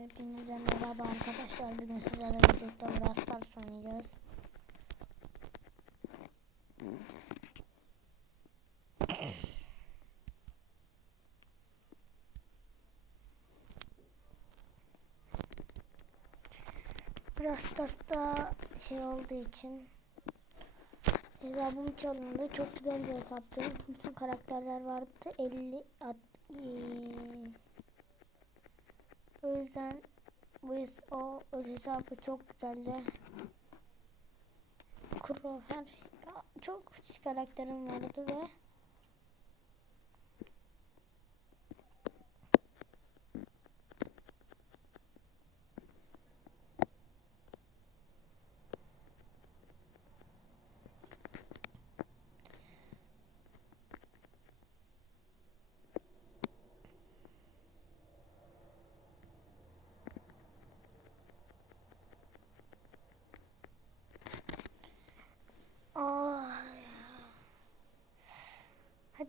Hepinize merhaba arkadaşlar. Bugün sizlerle birlikte Brawl Stars oynayacağız. Brawl Stars'ta şey olduğu için hesabım çalındı. Çok güzel bir hesaptı. Bütün karakterler vardı. 50 at, o yüzden bu o hesabı çok güzeldi. Kuro her çok karakterim vardı ve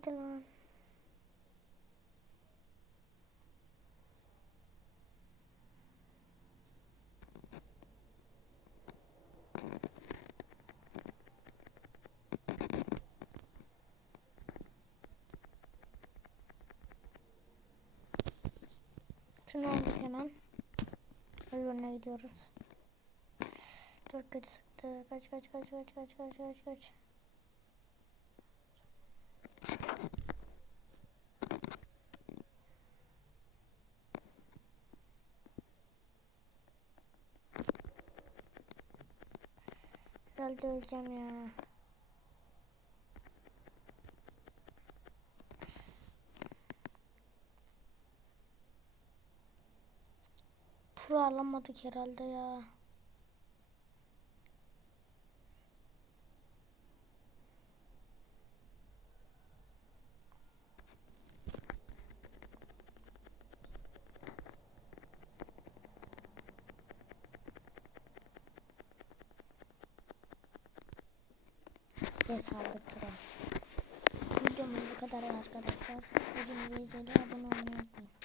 hadi lan. Şunu aldık hemen. Öbürüne gidiyoruz. Çok kötü sıktı. Kaç kaç kaç kaç kaç kaç kaç kaç. Öleceğim ya. Turu alamadık herhalde ya. Ve saldık kire. Videomuz bu kadar arkadaşlar. İyi geceler. Abone olmayı unutmayın.